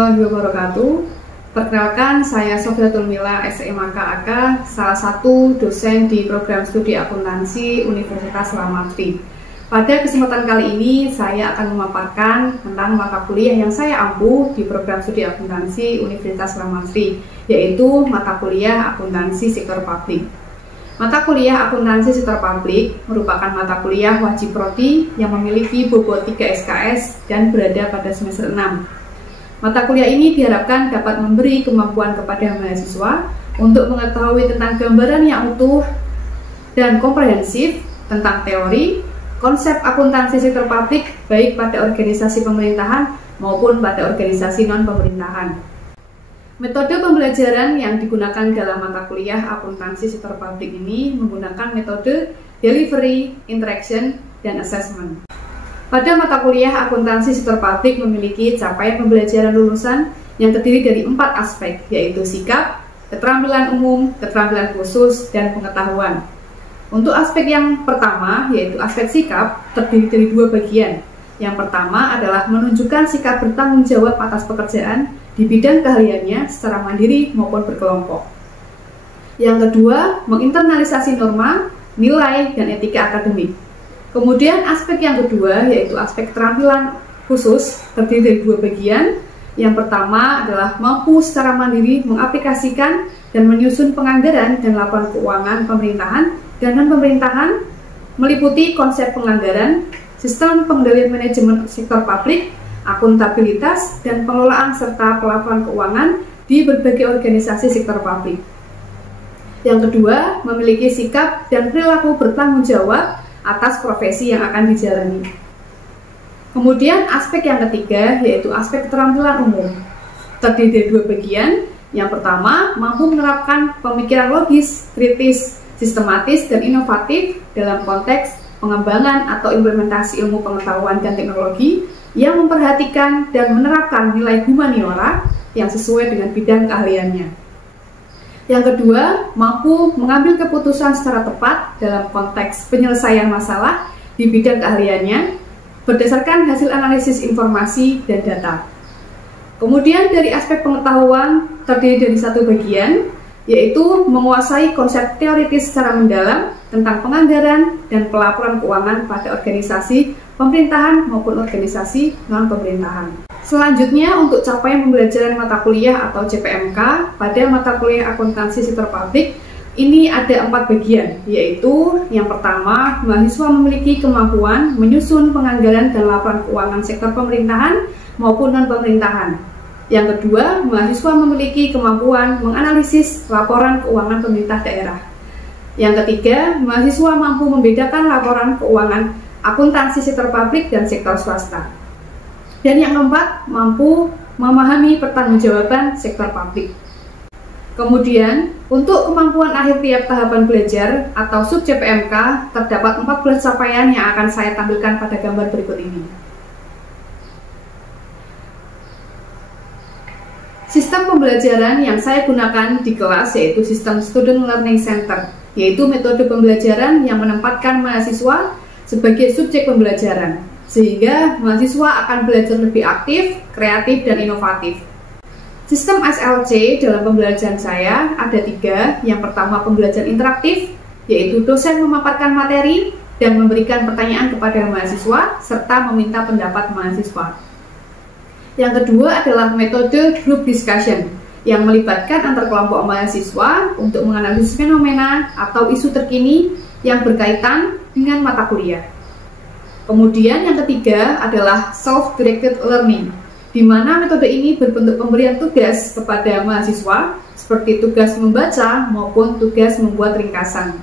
warahmatullahi wabarakatuh. Perkenalkan, saya Sofiatul Mila, SMAK AK, salah satu dosen di program studi akuntansi Universitas Lamatri. Pada kesempatan kali ini, saya akan memaparkan tentang mata kuliah yang saya ampu di program studi akuntansi Universitas Lamatri, yaitu mata kuliah akuntansi sektor publik. Mata kuliah akuntansi sektor publik merupakan mata kuliah wajib prodi yang memiliki bobot 3 SKS dan berada pada semester 6. Mata kuliah ini diharapkan dapat memberi kemampuan kepada mahasiswa untuk mengetahui tentang gambaran yang utuh dan komprehensif tentang teori, konsep akuntansi sektor publik baik pada organisasi pemerintahan maupun pada organisasi non-pemerintahan. Metode pembelajaran yang digunakan dalam mata kuliah akuntansi sektor publik ini menggunakan metode delivery, interaction, dan assessment. Pada mata kuliah akuntansi sektor publik memiliki capaian pembelajaran lulusan yang terdiri dari 4 aspek, yaitu sikap, keterampilan umum, keterampilan khusus, dan pengetahuan. Untuk aspek yang pertama, yaitu aspek sikap, terdiri dari 2 bagian. Yang pertama adalah menunjukkan sikap bertanggung jawab atas pekerjaan di bidang keahliannya secara mandiri maupun berkelompok. Yang kedua, menginternalisasi norma, nilai, dan etika akademik. Kemudian aspek yang kedua, yaitu aspek keterampilan khusus, terdiri dari 2 bagian. Yang pertama adalah mampu secara mandiri mengaplikasikan dan menyusun penganggaran dan laporan keuangan pemerintahan dan non-pemerintahan, meliputi konsep penganggaran, sistem pengendalian manajemen sektor publik, akuntabilitas, dan pengelolaan serta pelaporan keuangan di berbagai organisasi sektor publik. Yang kedua, memiliki sikap dan perilaku bertanggung jawab atas profesi yang akan dijalani. Kemudian aspek yang ketiga, yaitu aspek keterampilan umum, terdiri dari 2 bagian. Yang pertama, mampu menerapkan pemikiran logis, kritis, sistematis, dan inovatif dalam konteks pengembangan atau implementasi ilmu pengetahuan dan teknologi yang memperhatikan dan menerapkan nilai humaniora yang sesuai dengan bidang keahliannya. Yang kedua, mampu mengambil keputusan secara tepat dalam konteks penyelesaian masalah di bidang keahliannya berdasarkan hasil analisis informasi dan data. Kemudian dari aspek pengetahuan terdiri dari 1 bagian, yaitu menguasai konsep teoritis secara mendalam tentang penganggaran dan pelaporan keuangan pada organisasi pemerintahan maupun organisasi non-pemerintahan. Selanjutnya, untuk capaian pembelajaran mata kuliah atau CPMK pada mata kuliah akuntansi sektor publik, ini ada 4 bagian, yaitu yang pertama, mahasiswa memiliki kemampuan menyusun penganggaran dan laporan keuangan sektor pemerintahan maupun non-pemerintahan. Yang kedua, mahasiswa memiliki kemampuan menganalisis laporan keuangan pemerintah daerah. Yang ketiga, mahasiswa mampu membedakan laporan keuangan akuntansi sektor publik dan sektor swasta. Dan yang keempat, mampu memahami pertanggungjawaban sektor publik. Kemudian, untuk kemampuan akhir tiap tahapan belajar atau sub CPMK, terdapat 14 capaian yang akan saya tampilkan pada gambar berikut ini. Sistem pembelajaran yang saya gunakan di kelas yaitu sistem Student Learning Center, yaitu metode pembelajaran yang menempatkan mahasiswa sebagai subjek pembelajaran, sehingga mahasiswa akan belajar lebih aktif, kreatif, dan inovatif. Sistem SLC dalam pembelajaran saya ada 3. Yang pertama, pembelajaran interaktif, yaitu dosen memaparkan materi dan memberikan pertanyaan kepada mahasiswa serta meminta pendapat mahasiswa. Yang kedua adalah metode group discussion yang melibatkan antar kelompok mahasiswa untuk menganalisis fenomena atau isu terkini yang berkaitan dengan mata kuliah. Kemudian yang ketiga adalah self-directed learning, di mana metode ini berbentuk pemberian tugas kepada mahasiswa seperti tugas membaca maupun tugas membuat ringkasan.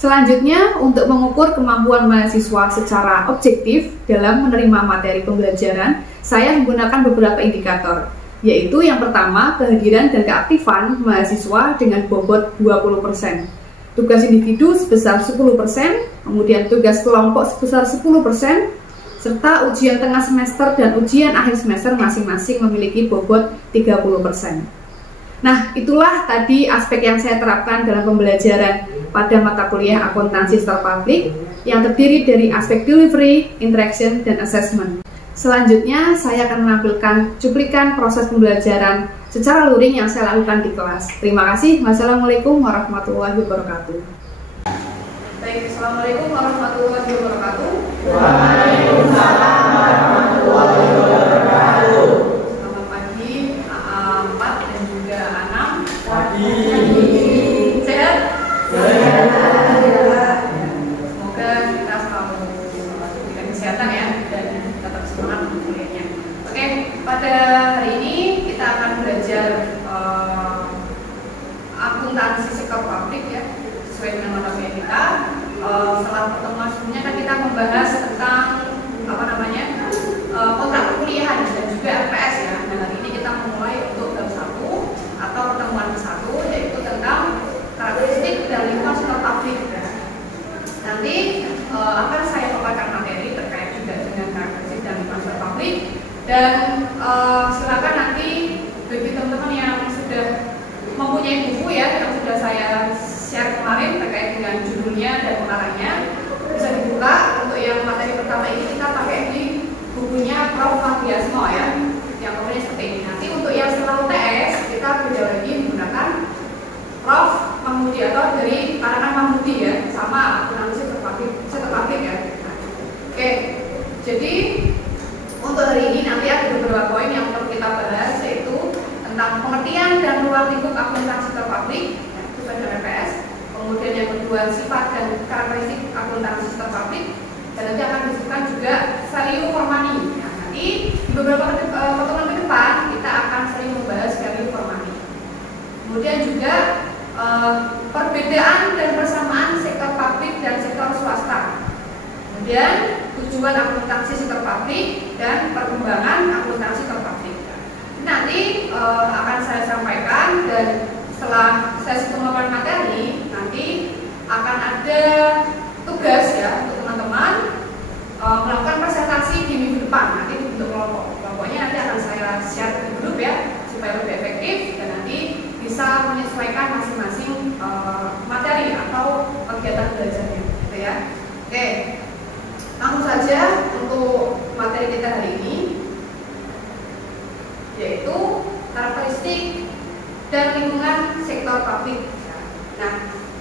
Selanjutnya, untuk mengukur kemampuan mahasiswa secara objektif dalam menerima materi pembelajaran, saya menggunakan beberapa indikator, yaitu yang pertama, kehadiran dan keaktifan mahasiswa dengan bobot 20%, tugas individu sebesar 10%, kemudian tugas kelompok sebesar 10%, serta ujian tengah semester dan ujian akhir semester masing-masing memiliki bobot 30%. Nah, itulah tadi aspek yang saya terapkan dalam pembelajaran pada mata kuliah akuntansi sektor publik yang terdiri dari aspek delivery, interaction, dan assessment. Selanjutnya, saya akan menampilkan cuplikan proses pembelajaran secara luring yang saya lakukan di kelas. Terima kasih. Wassalamualaikum warahmatullahi wabarakatuh. Baik, Assalamualaikum warahmatullahi wabarakatuh. Waalaikumsalam warahmatullahi wabarakatuh. Selamat pagi, A4 dan juga A6. Pagi. Sehat? Sehat. Semoga kita selalu diberikan kesehatan ya dan tetap semangat untuk kuliahnya. Oke, pada hari ini kita akan belajar akuntansi sektor publik ya, sesuai dengan mata kuliah kita. Setelah pertemuan sebelumnya kan kita membahas tentang kontrak perkuliahan dan juga LPS ya. Nah, hari ini kita memulai untuk bab 1 atau pertemuan 1, yaitu tentang karakteristik dan lingkungan sektor publik. Nanti akan saya paparkan materi terkait juga dengan karakteristik dan lingkungan sektor publik, dan silakan nanti bagi teman-teman yang sudah mempunyai buku ya, yang sudah saya share kemarin terkait dengan judulnya dan pengarangnya, bisa dibuka. Untuk yang materi pertama ini kita pakai di bukunya Prof. Mahdiasmo ya, yang kemudian seperti ini. Nanti untuk yang setelah UTS kita beda lagi menggunakan Prof. Mahmudi atau dari karangan Mahmudi ya, sama akuntansi sektor publik ya. Oke, jadi untuk hari ini nanti ada beberapa poin yang perlu kita bahas, yaitu tentang pengertian dan ruang lingkup akuntansi sektor publik ya, sesuai dengan LPS. Kemudian yang kedua, sifat dan karakteristik akuntansi sektor publik, dan nanti akan disebutkan juga value for money. Nah, nanti di beberapa pertemuan ke depan kita akan sering membahas value for money. Kemudian juga perbedaan dan persamaan sektor publik dan sektor swasta. Kemudian tujuan akuntansi sektor publik dan perkembangan akuntansi sektor publik. Nanti akan saya sampaikan, dan setelah sesi pemaparan materi nanti akan ada tugas ya untuk teman-teman melakukan presentasi di minggu depan. Nanti untuk kelompoknya nanti akan saya share di grup ya, supaya lebih efektif dan nanti bisa menyesuaikan masing-masing materi atau kegiatan belajarnya gitu ya. Oke, langsung saja untuk materi kita hari ini, yaitu karakteristik dan lingkungan sektor publik. Nah,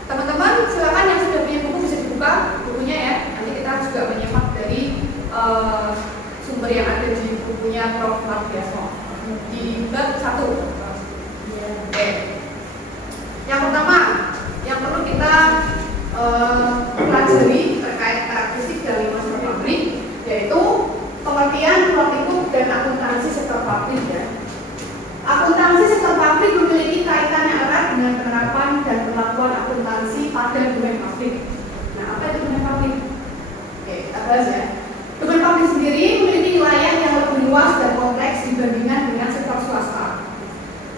teman-teman silakan yang sudah punya buku bisa dibuka bukunya ya. Nanti kita juga menyimak dari sumber yang ada di bukunya Prof. Mahdiasmo di bab 1. Oke. Yang pertama yang perlu kita pelajari terkait karakteristik dan lingkungan sektor publik, yaitu pengertian ruang lingkup dan akuntansi sektor publik ya. Akuntansi sektor publik memiliki kaitan yang erat dengan penerapan dan perlakuan akuntansi pada domain publik. Nah, apa itu domain publik? Oke, kita bahas ya. Domain publik sendiri memiliki wilayah yang lebih luas dan kompleks dibandingkan dengan sektor swasta.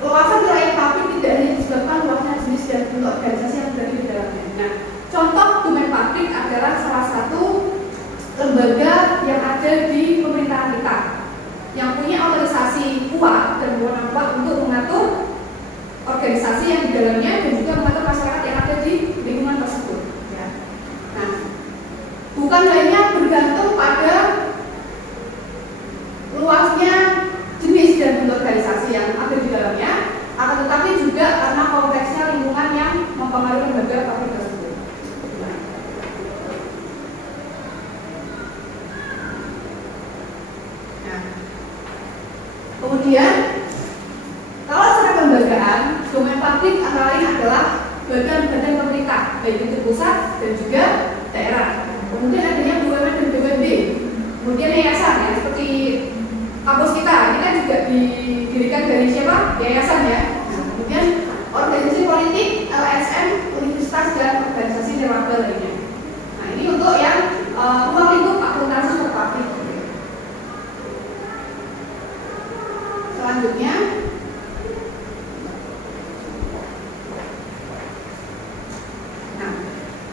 Luasan wilayah publik tidak hanya disebabkan luasnya jenis dan bentuk organisasi yang berada di dalamnya. Nah, contoh domain publik adalah salah satu lembaga yang ada di pemerintahan kita, yang punya otorisasi kuat dan wewenang kuat untuk mengatur organisasi yang di dalamnya dan juga mengatur masyarakat yang ada di lingkungan tersebut. Ya. Nah, bukan hanya bergantung pada luasnya jenis dan bentuk organisasi yang ada di dalamnya, akan tetapi juga karena kompleksnya lingkungan yang mempengaruhi lembaga publik tersebut. Nah, kemudian kalau secara kelembagaan, domain publik antara lain adalah badan-badan pemerintah, baik itu pusat dan juga daerah. Kemudian adanya BUMN dan BUMD. Kemudian yayasan ya, seperti kampus kita, ini kan juga didirikan dari siapa? Yayasan ya. Nah, kemudian organisasi politik, LSM, universitas dan organisasi lembaga lainnya. Nah, ini untuk yang ruang lingkup akuntansi sektor publik. Selanjutnya, nah,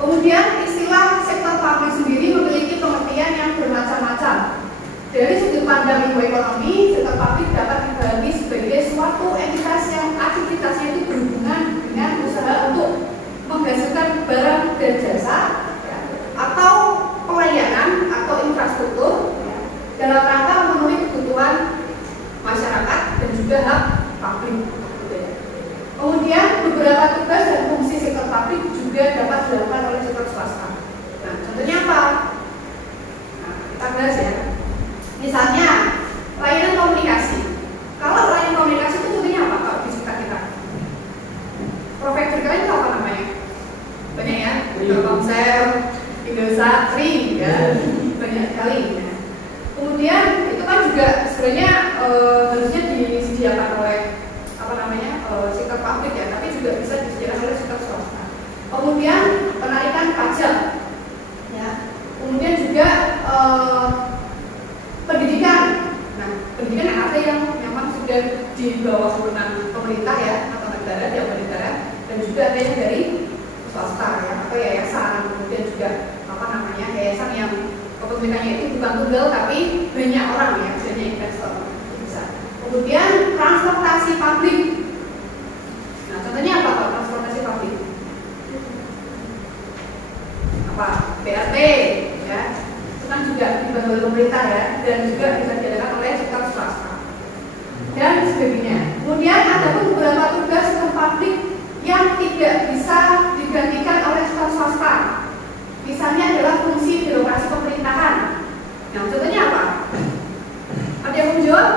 kemudian istilah sektor publik sendiri memiliki pengertian yang bermacam-macam. Dari sudut pandang ilmu ekonomi, sektor publik dapat dipahami sebagai suatu entitas yang aktivitasnya itu berhubungan dengan usaha untuk menghasilkan barang dan jasa, ya, atau pelayanan atau infrastruktur, ya, dalam rangka juga hak publik. Kemudian beberapa tugas dan fungsi sektor publik juga dapat dilakukan oleh sektor swasta. Nah, contohnya apa? Nah, kita bahas ya. Misalnya layanan komunikasi. Kalau layanan komunikasi itu contohnya apa kalau di sekitar kita? Provider kalian itu apa namanya? Banyak ya, Telkomsel, Indosat, Tri, ya, banyak sekali. Ya. Kemudian itu kan juga sebenarnya harusnya disediakan oleh sektor publik ya, tapi juga bisa disediakan oleh sektor swasta. Kemudian penarikan pajak, ya. Kemudian juga pendidikan. Nah, pendidikan yang ada yang memang sudah di bawah wewenang pemerintah ya atau negara, tiap negara, dan juga ada yang dari swasta ya atau yayasan. Kemudian juga yayasan yang kepemilikannya itu bukan tunggal tapi banyak orang ya, banyak investor. Bisa. Kemudian transportasi publik. Nah, contohnya apa Pak transportasi publik? Apa? BRT ya. Itu kan juga dibantu oleh pemerintah ya, dan juga bisa dilakukan oleh sektor swasta. Dan sebagainya. Kemudian ada pun beberapa tugas sektor publik yang tidak bisa digantikan oleh sektor swasta. Misalnya adalah fungsi birokrasi pemerintahan. Nah, contohnya apa? Ada yang mau jawab?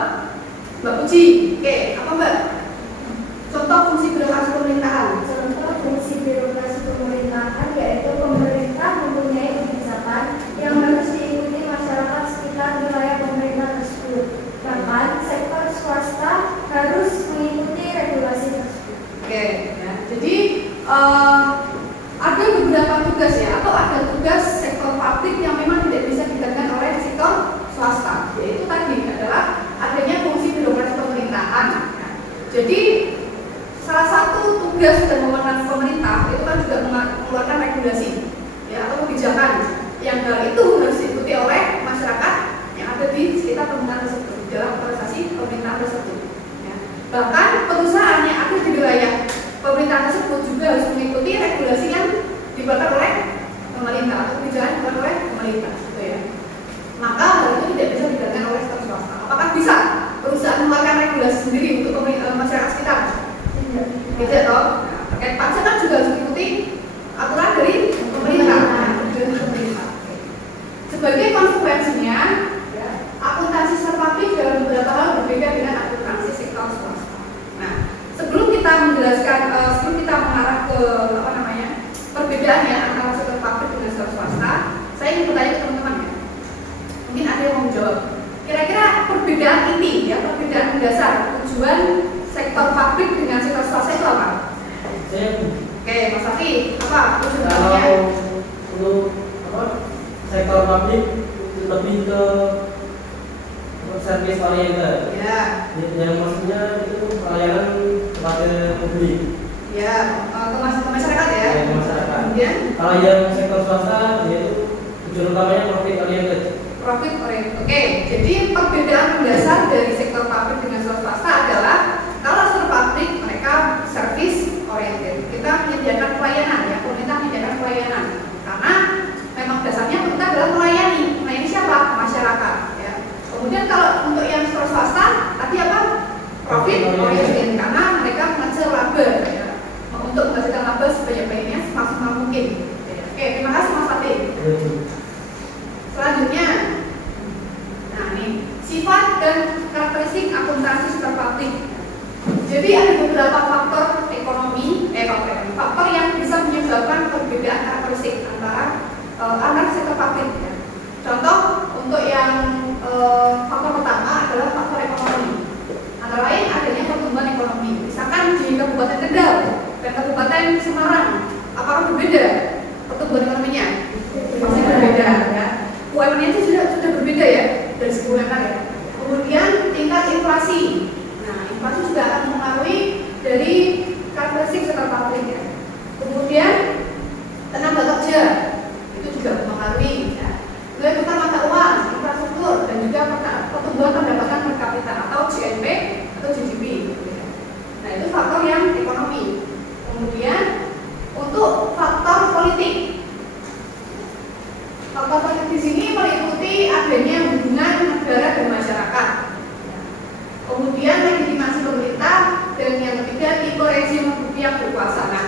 Mbak Puji. Oke, apa Mbak? Contoh fungsi birokrasi pemerintahan. Contoh fungsi birokrasi pemerintahan yaitu pemerintah mempunyai kebijakan yang harus diikuti masyarakat sekitar wilayah pemerintah tersebut. Bahkan sektor swasta harus mengikuti regulasi tersebut. Oke, ya. Jadi ada beberapa tugas ya, atau ada tugas sektor publik yang memang tidak bisa digantikan oleh sektor swasta. Yaitu tadi adalah adanya fungsi birokrasi pemerintahan. Ya. Jadi salah satu tugas dan wewenang pemerintah itu kan juga mengeluarkan regulasi ya atau kebijakan yang itu harus diikuti oleh masyarakat yang ada di sekitar pemerintahan tersebut dalam organisasi pemerintahan tersebut ya. Bahkan perusahaan yang ada di wilayah pemerintahan tersebut juga harus mengikuti regulasi yang dibuat oleh pemerintah atau kebijakan yang dibuat oleh pemerintah gitu ya. Maka hal itu tidak bisa digantikan oleh sektor swasta. Apakah bisa perusahaan mengeluarkan regulasi sendiri untuk masyarakat sekitar? Tidak toh. Nah, terkait pajak kan juga harus mengikuti aturan dari pemerintah. Sebagai konsekuensinya, ya, akuntansi sektor publik dalam beberapa hal berbeda dengan akuntansi sektor swasta. Nah, sebelum kita menjelaskan, sebelum kita mengarah ke perbedaannya antara sektor publik dengan sektor swasta, saya ingin bertanya ke teman-teman ya. Mungkin ada yang mau menjawab. Kira-kira perbedaan ini, ya, perbedaan mendasar tujuan sektor publik dengan sektor swasta itu apa? Oke, Mas Safi, apa tujuannya? Untuk sektor publik lebih ke service oriented. Ya. Yang maksudnya itu pelayanan kepada publik. Ya, ke masyarakat ya. Ya, ke masyarakat. Kemudian, kalau yang sektor swasta yaitu tujuan utamanya profit oriented. Profit oriented. Oke, jadi perbedaan mendasar dari sektor publik dengan sektor swasta adalah kalau sektor publik mereka service oriented. Kita menyediakan pelayanan ya, pemerintah menyediakan pelayanan. Karena memang dasarnya pemerintah adalah melayani siapa? Masyarakat ya. Kemudian kalau untuk yang sektor swasta tadi apa? Profit oriented karena mereka mengejar laba ya. Untuk menghasilkan laba sebanyak-banyaknya semaksimal mungkin. Oke, terima kasih Mas Fatih. Selanjutnya, nah ini sifat dan karakteristik akuntansi sektor publik. Jadi ada beberapa faktor ekonomi, faktor yang bisa menyebabkan perbedaan karakteristik antara sektor publik. Ya. Contoh untuk yang faktor pertama adalah faktor ekonomi. Antara lain adanya pertumbuhan ekonomi. Misalkan di Kabupaten Kendal dan Kabupaten Semarang, apakah berbeda pertumbuhan ekonominya? Pasti berbeda ya. UMR-nya sudah berbeda ya dari segi UMR ya. Kemudian tingkat inflasi. Nah, inflasi juga akan mempengaruhi dari karakteristik sektor publik ya. Kemudian tenaga kerja itu juga mempengaruhi ya. Nilai tukar mata uang, infrastruktur dan juga pertumbuhan pendapatan per kapita atau GNP atau GDP. Ya. Nah, itu faktor yang ekonomi. Kemudian untuk faktor politik. Faktor politik di sini meliputi adanya hubungan negara dan masyarakat. Kemudian legitimasi rezim yang berkuasa. Nah,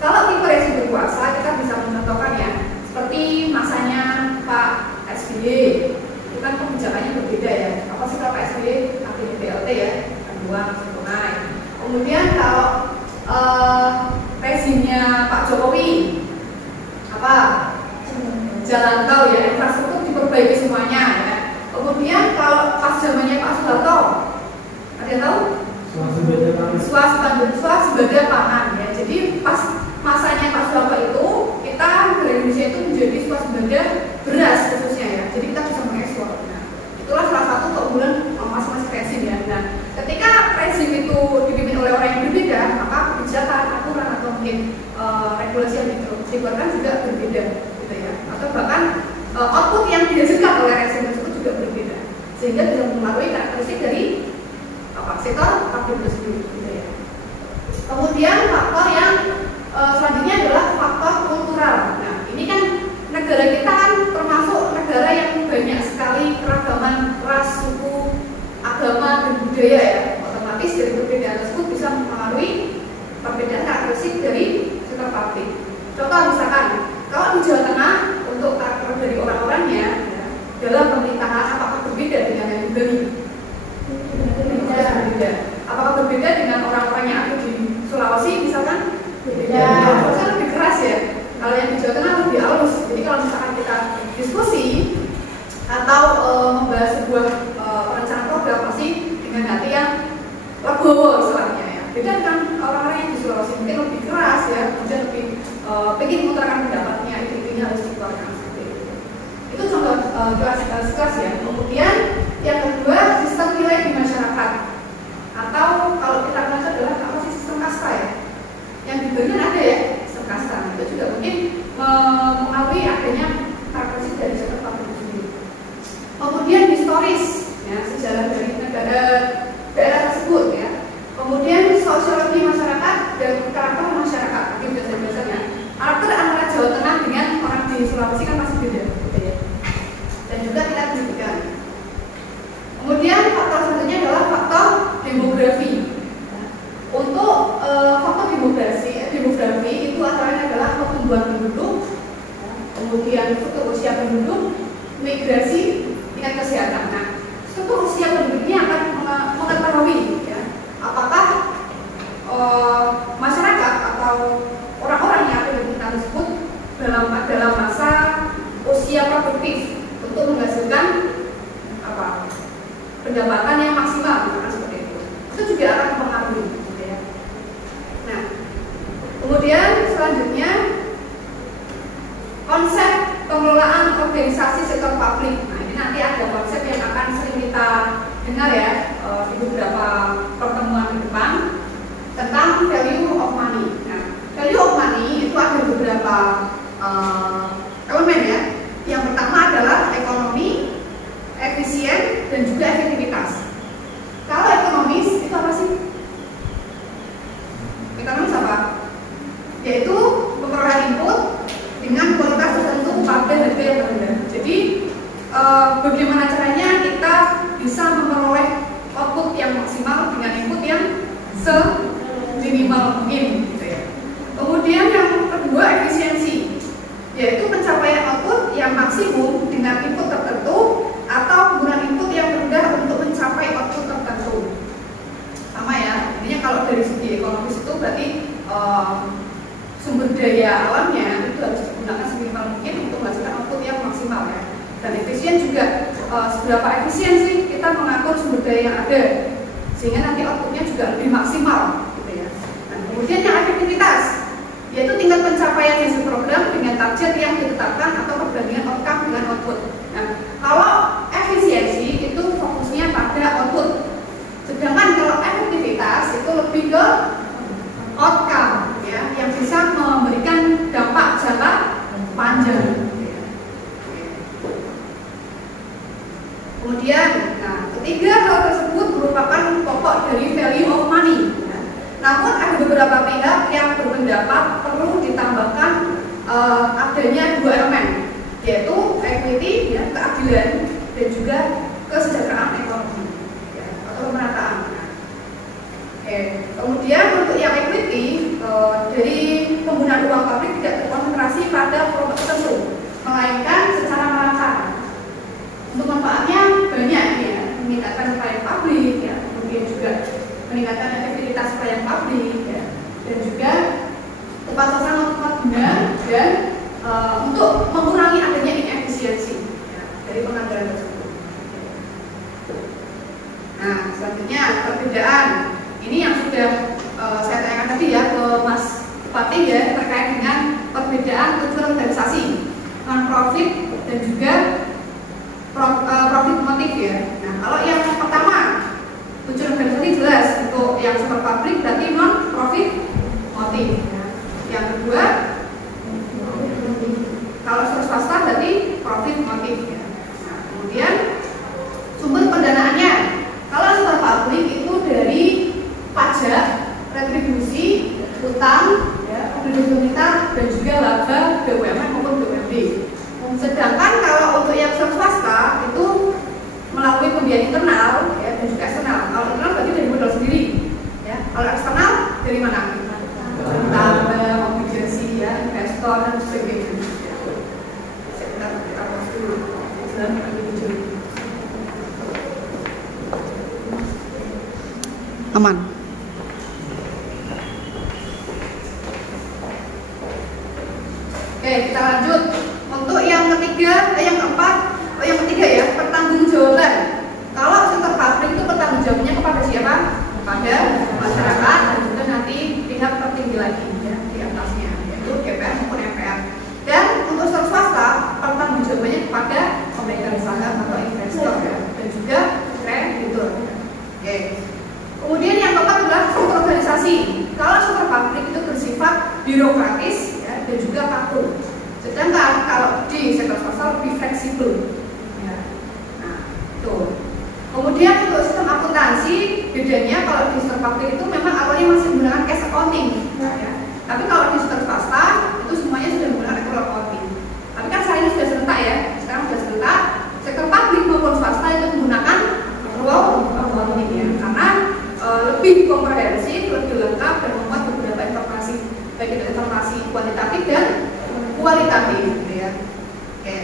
kalau tipe rezim berkuasa kita bisa mencontohkan ya, seperti masanya Pak SBY, itu kan kebijakannya berbeda ya. Apa sih kalau Pak SBY? Artinya BLT ya, uang tunai. Kemudian kalau rezimnya Pak Jokowi, apa? Jalan tol ya, infrastruktur diperbaiki semuanya ya. Kemudian kalau pas zamannya Pak Soeharto, ada yang tahu? Swasembada pangan ya. Jadi pas masanya Pak Soeharto itu kita negara Indonesia itu menjadi swasembada beras khususnya ya. Jadi kita bisa mengekspor. Nah, itulah salah satu keunggulan masing-masing rezim ya. Nah, ketika rezim itu dipimpin oleh orang yang berbeda, maka kebijakan, aturan atau mungkin regulasi yang dikeluarkan juga berbeda, gitu ya. Atau bahkan output yang dihasilkan oleh rezim tersebut juga berbeda, sehingga bisa mempengaruhi karakteristik dari sektor publik tersebut, gitu ya. Kemudian faktor yang selanjutnya adalah faktor kultural. Nah, ini kan negara kita kan termasuk negara yang banyak sekali keragaman ras, suku, agama, dan budaya ya. Otomatis dari perbedaan tersebut bisa mempengaruhi perbedaan karakteristik dari sektor publik. Contoh misalkan, kalau di Jawa Tengah untuk karakter dari orang-orangnya ya, dalam pemerintahan apakah berbeda dengan yang di Bali? Berbeda. Apakah berbeda dengan orang-orang yang ada di Sulawesi misalkan? Berbeda. Sulawesi lebih keras ya. Kalau yang di Jawa Tengah lebih halus. Jadi kalau misalkan kita diskusi atau membahas sebuah perencanaan program pasti dengan hati yang legowo istilahnya ya. Beda dengan orang-orang yang di Sulawesi mungkin lebih keras ya, kemudian lebih pengen mengutarakan pendapatnya, ide-idenya harus dikeluarkan seperti itu. Itu contoh kelas ya. Kemudian yang kedua, sistem nilai di masyarakat, atau kalau kita baca adalah apa sih, sistem kasta ya. Yang di bagian ada ya sistem kasta. Itu juga mungkin mengaruhi adanya karakteristik dari sektor publik sendiri. Kemudian historis ya, sejarah dari daerah tersebut ya. Kemudian sosiologi masyarakat dan karakter masyarakat. Mungkin biasanya karakter antara Jawa Tengah dengan orang di Sulawesi kan masih beda, gitu ya. Dan juga kita pendidikan. Kemudian faktor selanjutnya adalah faktor demografi. Untuk faktor demografi itu antaranya adalah pertumbuhan penduduk, kemudian struktur usia penduduk, migrasi, tingkat kesehatan. Nah, struktur usia penduduk ini akan mengetahui ya, apakah masyarakat atau orang-orang yang ada di lingkungan tersebut dalam masa usia produktif untuk menghasilkan apa, pendapatan yang maksimal, misalkan seperti itu juga akan mempengaruhi, gitu ya. Nah, kemudian selanjutnya konsep pengelolaan organisasi sektor publik. Nah, ini nanti ada konsep yang akan sering kita dengar ya di beberapa pertemuan ke depan tentang value of money. Nah, value of money itu ada beberapa elemen ya. Yang pertama adalah ekonomi, efisien, dan juga efektivitas. Kalau ekonomis itu apa sih? Ekonomis apa? Yaitu pemerolehan input dengan kualitas tertentu pada harga yang rendah. Jadi bagaimana caranya kita bisa memperoleh output yang maksimal dengan input yang seminimal mungkin, gitu ya. Kemudian yang kedua efisiensi, yaitu pencapaian output yang maksimum dengan input tertentu atau penggunaan input yang rendah untuk mencapai output tertentu. Sama ya, intinya kalau dari segi ekonomis itu berarti sumber daya alamnya itu harus digunakan seminimal mungkin untuk menghasilkan output yang maksimal ya. Dan efisien juga, seberapa efisien sih kita mengatur sumber daya yang ada sehingga nanti outputnya juga lebih maksimal, gitu ya. Nah, kemudian yang efektivitas, yaitu tingkat pencapaian hasil program dengan target yang ditetapkan atau perbandingan outcome dengan output. Nah, kalau efisiensi itu fokusnya pada output, sedangkan kalau efektivitas itu lebih ke outcome ya, yang bisa memberikan dampak jangka panjang. Kemudian, nah, ketiga hal tersebut merupakan pokok dari value of money. Namun ada beberapa pihak yang berpendapat perlu ditambahkan adanya dua elemen, yaitu equity, ya, keadilan, dan juga kesejahteraan ekonomi, ya, atau pemerataan. Kemudian untuk yang equity meneliti dari penggunaan uang pabrik tidak terkonsentrasi pada kelompok tertentu, melainkan secara merata. Untuk manfaatnya banyak ya, meningkatkan pelayanan publik ya, kemudian juga meningkatkan efektivitas pelayanan publik ya, dan juga tepat sasaran tepat guna dan untuk mengurangi adanya inefisiensi ya, dari penganggaran tersebut. Nah, selanjutnya perbedaan ini yang sudah saya tanyakan tadi ya ke Mas Bupati ya, terkait dengan perbedaan tujuan organisasi non-profit dan juga profit motif ya. Nah, kalau yang pertama tujuan organisasi jelas, untuk yang sektor publik berarti non-profit motif ya. Yang kedua kalau sektor swasta berarti profit motif ya. Nah, kemudian sumber pendanaannya, kalau sektor publik itu dari pajak, retribusi, utang, ya, penduduk pemerintah dan juga laba BUMN maupun BUMD. Sedangkan kalau untuk yang sektor swasta itu melalui pembiayaan internal ya, dan juga eksternal. Kalau internal berarti dari modal sendiri, ya. Kalau eksternal dari mana? Tambah, obligasi, ya, investor dan sebagainya. Ya. Kita bahas dulu. Aman. Oke, kita lanjut. Untuk yang ketiga, yang ketiga ya, pertanggungjawaban. Kalau sektor publik itu pertanggungjawabannya kepada siapa? Kepada masyarakat dan juga nanti pihak tertinggi lagi ya, di atasnya, yaitu DPR maupun MPR. Dan untuk sektor swasta, pertanggungjawabannya kepada pemegang saham atau investor ya, dan juga kreditur. Oke. Kemudian yang keempat adalah struktur organisasi. Kalau sektor publik itu bersifat birokratis ya, dan juga kaku. Sedangkan kalau di sektor swasta lebih fleksibel. Ya. Nah, itu. Kemudian untuk sistem akuntansi, bedanya kalau di sektor publik itu memang awalnya masih menggunakan cash accounting. Ya. Tapi kalau di sektor swasta itu semuanya sudah menggunakan accrual accounting. Tapi kan sekarang ini sudah serentak ya. Sekarang sudah serentak. Sektor publik maupun swasta itu menggunakan accrual accounting ya. Karena lebih komprehensif, lebih lengkap dan memuat beberapa informasi, baik itu informasi kuantitatif dan kualitatif, gitu ya. Oke.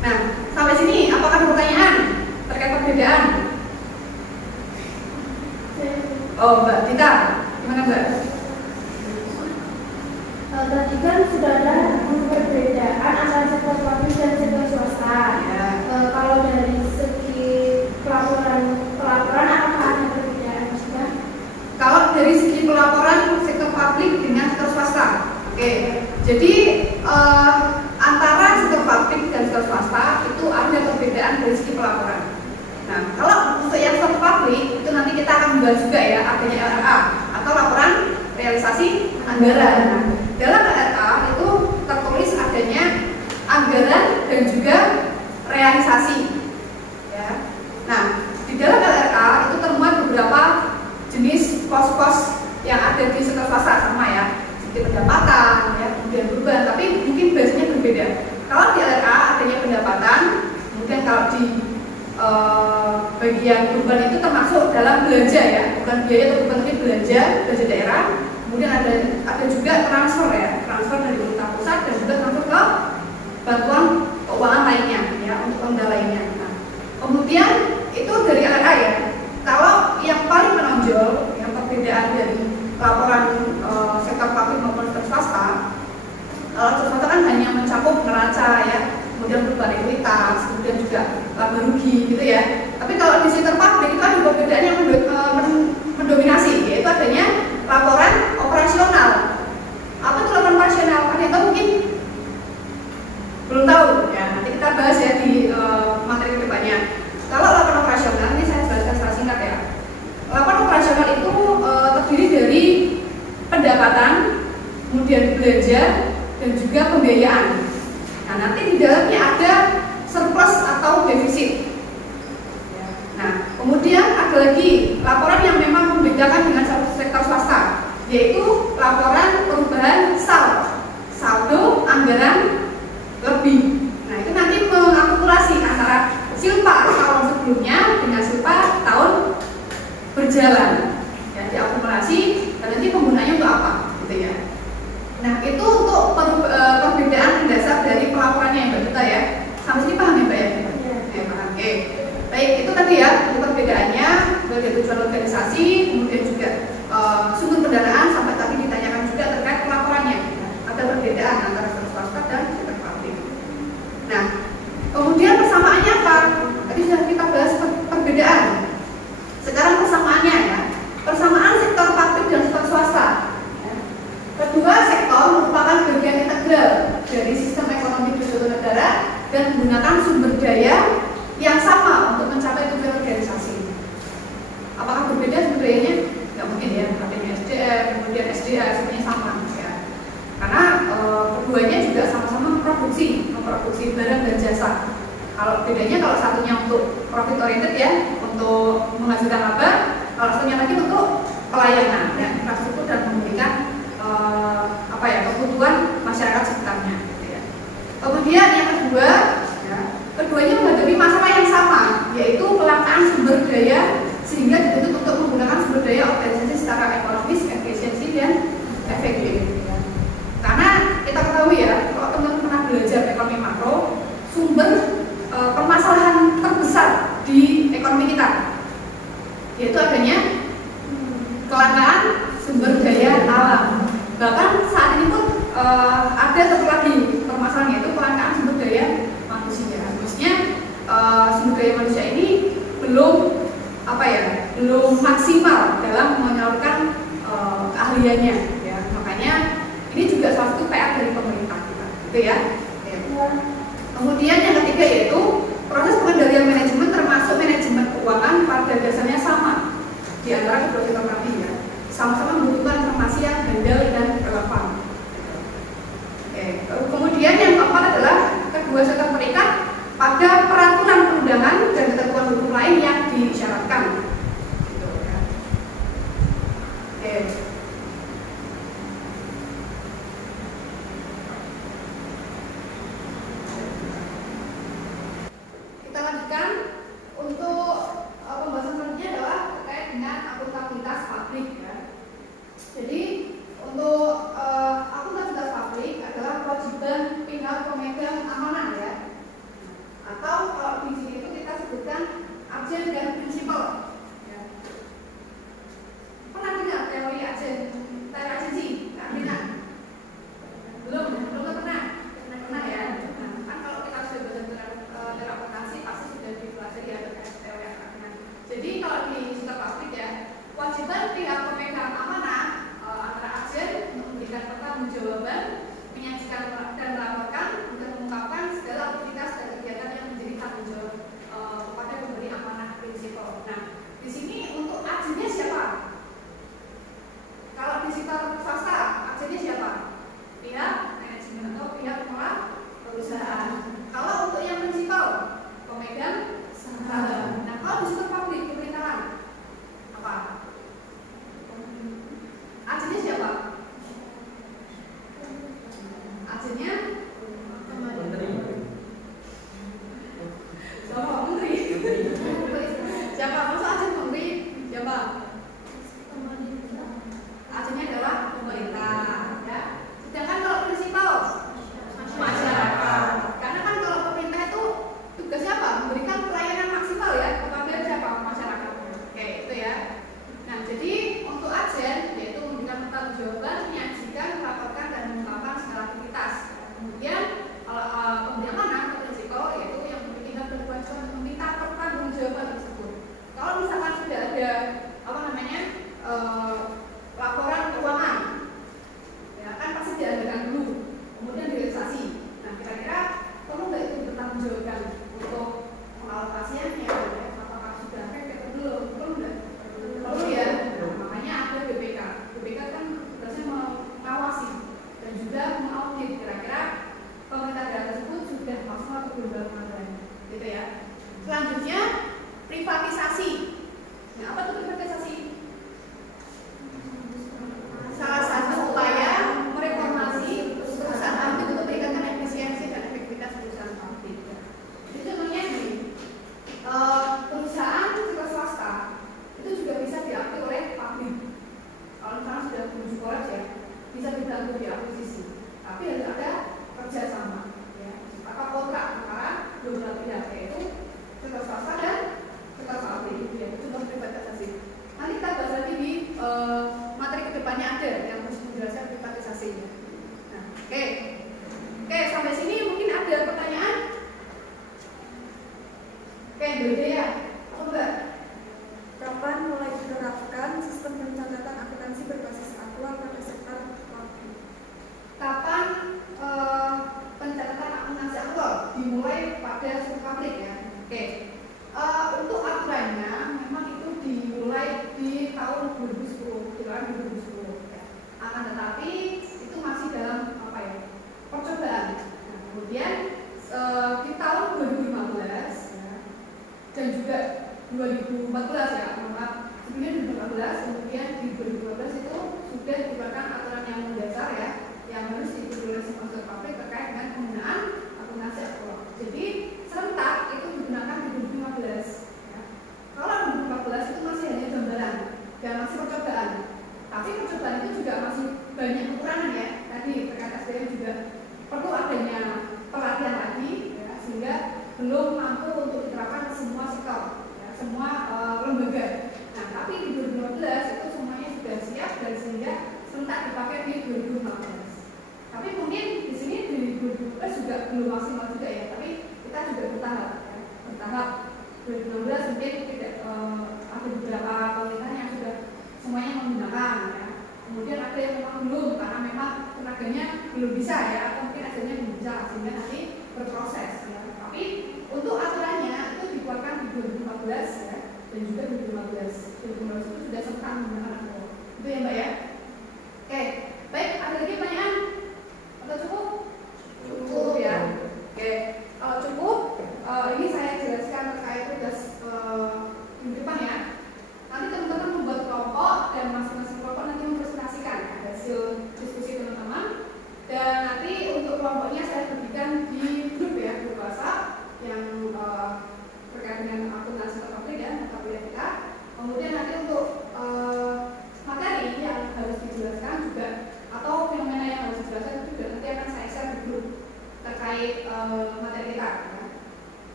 Nah, sampai sini apakah ada pertanyaan terkait perbedaan? Oh, Mbak Dita, gimana Mbak? Tadi kan sudah ada perbedaan antara sektor publik dan sektor swasta. Ya. Kalau dari segi pelaporan apakah ada perbedaan juga? Kalau dari segi pelaporan sektor publik dengan sektor swasta, oke. Jadi antara sektor publik dan sektor swasta itu ada perbedaan dari segi pelaporan. Nah, kalau untuk yang sektor publik itu nanti kita akan membahas juga ya, adanya LRA atau laporan realisasi anggaran. Nah, dalam LRA itu tertulis adanya anggaran dan juga realisasi. Ya. Nah, di dalam LRA itu termuat beberapa jenis pos-pos yang ada di sektor swasta sama ya, seperti pendapatan, ya, kemudian beban, tapi mungkin biasanya berbeda. Kalau di LRA adanya pendapatan, kemudian kalau di bagian beban itu termasuk dalam belanja ya, bukan biaya atau bukan tapi belanja daerah. Kemudian ada juga transfer ya, transfer dari pemerintah pusat dan juga transfer ke bantuan keuangan lainnya ya, untuk pemda lainnya. Nah, kemudian itu dari LRA ya. Kalau yang paling menonjol yang perbedaan dari laporan sektor publik maupun sektor swasta, kalau sektor swasta kan hanya mencakup neraca ya, kemudian beban ekuitas, kemudian juga laba rugi gitu ya. Tapi kalau di sektor publik itu ada perbedaan yang mendominasi, yaitu adanya laporan operasional. Apa itu laporan operasional? Ada yang tahu mungkin? Belum tahu ya, nanti kita bahas ya di materi kedepannya. Kalau laporan operasional ini saya jelaskan secara singkat ya. Laporan operasional itu terdiri dari pendapatan, kemudian belanja dan juga pembiayaan. Nah, nanti di dalamnya ada surplus atau defisit. Nah, kemudian ada lagi laporan yang memang membedakan dengan sektor swasta, yaitu laporan perubahan saldo anggaran lebih. Nah, itu nanti mengakumulasi antara silpa tahun sebelumnya dengan silpa tahun berjalan. Ya, diakumulasi dan itu Nah, itu untuk perbedaan dasar dari pelaporannya ya Mbak Duta ya. Sampai sini paham ya Mbak ya? Ya, paham. Oke. Baik, itu tadi ya untuk perbedaannya, bagian tujuan organisasi, kemudian juga sumber pendanaan, sampai tadi ditanyakan juga terkait pelaporannya. Ada perbedaan antara sektor swasta dan sektor publik. Nah, kemudian persamaannya apa? Tadi sudah kita bahas perbedaan. Sekarang persamaannya ya. Persamaan sektor publik dan sektor swasta. Kedua sektor merupakan bagian integral dari sistem ekonomi di suatu negara dan menggunakan sumber daya yang sama untuk mencapai tujuan organisasi. Apakah berbeda sumber dayanya? Tidak mungkin ya. Artinya SDM, kemudian SDA semuanya sama ya. Karena keduanya juga sama-sama memproduksi barang dan jasa. Kalau bedanya kalau satunya untuk profit oriented ya, untuk menghasilkan laba, kalau satunya lagi untuk pelayanan ya, infrastruktur dan memberikan kebutuhan masyarakat sekitarnya. Gitu ya. Kemudian yang kedua, ya, keduanya menghadapi masalah yang sama, yaitu kelangkaan sumber daya sehingga dituntut untuk menggunakan sumber daya organisasi secara ekonomis, efisiensi dan efektif. Ya. Karena kita ketahui ya, kalau teman-teman pernah belajar ekonomi makro, sumber permasalahan terbesar di ekonomi kita yaitu adanya kelangkaan sumber daya alam. Bahkan saat ini pun ada satu lagi permasalahan, yaitu kelangkaan sumber daya manusia. Maksudnya sumber daya manusia ini belum maksimal dalam menyalurkan keahliannya. Ya. Makanya ini juga salah satu PR dari pemerintah kita, gitu ya. Kemudian yang ketiga yaitu proses pengendalian manajemen termasuk manajemen keuangan pada dasarnya sama di antara kedua sektor tadi ya. Sama-sama membutuhkan informasi yang handal dan relevan. Kemudian yang keempat adalah kedua sektor terikat pada peraturan perundangan dan ketentuan hukum lain yang disyaratkan. Gitu, ya. Kita lanjutkan untuk pembahasan selanjutnya adalah terkait dengan akuntabilitas publik ya. Jadi untuk akuntabilitas publik adalah kewajiban pihak pemegang amanah ya. Atau kalau di sini itu kita sebutkan agen dan prinsipal. Ya. Pernah dengar teori agensi? Belum pernah ya. Nah, kan kalau kita sudah belajar terakuntansi pasti sudah dipelajari ya terkait teori agensi. Jadi kalau di sektor publik ya, kewajiban pihak pemegang amanah antara agen untuk memberikan pertanggungjawaban, menyajikan dan melaporkan dan mengungkapkan segala aktivitas dan kegiatan yang menjadi tanggung jawab kepada pemberi amanah prinsipal. Nah, di sini untuk agennya siapa? Kalau di sektor swasta, agennya siapa? Pihak manajemen atau pihak pengelola perusahaan. Kalau untuk yang prinsipal, pemegang saham. Nah, kalau di sektor publik pemerintahan apa? Agennya siapa? Agennya Menteri. siapa? Menteri. Siapa? Masa agen menteri? Siapa? Agennya adalah pemerintah, ya. Sedangkan kalau prinsipal masyarakat. Karena kan kalau pemerintah itu tugasnya apa? Memberikan pelayanan maksimal ya kepada siapa? Masyarakat. Oke, itu ya. Nah, jadi untuk agen yaitu memberikan pertanggungjawaban, menyajikan, melaporkan dan mengungkapkan segala aktivitas. Kemudian kalau pemberi amanah atau prinsipal yaitu yang memiliki hak dan kewajiban untuk meminta pertanggungjawaban tersebut. Kalau misalkan sudah ada laporan keuangan, ya kan pasti diadakan dulu, kemudian direalisasi. Nah, kira-kira perlu nggak itu bertanggungjawabkan untuk mengalokasiannya? Apakah sudah efektif atau belum? Perlu nggak? Perlu ya. Nah, makanya ada BPK. BPK kan tugasnya mengawasi dan juga mengaudit kira-kira pemerintah daerah tersebut sudah maksimal atau belum dalam pengadaan, gitu ya. Selanjutnya privatisasi. Nah, apa itu privatisasi? Salah satu upaya mereformasi perusahaan publik untuk meningkatkan efisiensi dan efektivitas perusahaan publik. Jadi contohnya ini, perusahaan sektor swasta itu juga bisa diakui oleh publik. Kalau misalnya sudah menuju kolaps ya, bisa dibantu diakuisisi. Bu Ide ya? Coba. Kapan mulai diterapkan sistem pencatatan akuntansi berbasis aktual pada sektor publik? Kapan pencatatan akuntansi aktual dimulai pada sektor publik ya? Oke. Untuk aturannya memang itu dimulai di tahun 2010, di tahun 2010. Ya. Akan tetapi itu masih dalam apa ya? Percobaan. Nah, kemudian di tahun 2015 ya, dan juga 2014 ya, sebelumnya 2014, kemudian di 2015 itu sudah dikeluarkan aturan yang mendasar ya, yang harus diikuti oleh semua sektor publik terkait dengan penggunaan akuntansi aktual. Jadi serentak itu digunakan di 2015. Ya. Kalau 2014 itu masih hanya gambaran dan masih percobaan. Tapi percobaan itu juga masih banyak kekurangan ya. Tadi terkait SDM juga perlu adanya pelatihan lagi, ya, sehingga belum mampu untuk diterapkan ke semua sektor, ya, semua lembaga. Nah, tapi di 2015 itu semuanya sudah siap dan sehingga serentak dipakai di 2015. Tapi mungkin di sini di 2015 juga belum maksimal juga ya, tapi kita juga bertahap, ya, bertahap. 2016 mungkin tidak ada beberapa pemerintahan yang sudah semuanya menggunakan, ya. Kemudian ada yang memang belum karena memang tenaganya belum bisa ya, atau mungkin hasilnya belum bisa sehingga nanti berproses ya. Tapi untuk aturannya itu dikeluarkan di 2014 ya, dan juga 2015 itu sudah serta menggunakan aktual. Itu ya Mbak ya.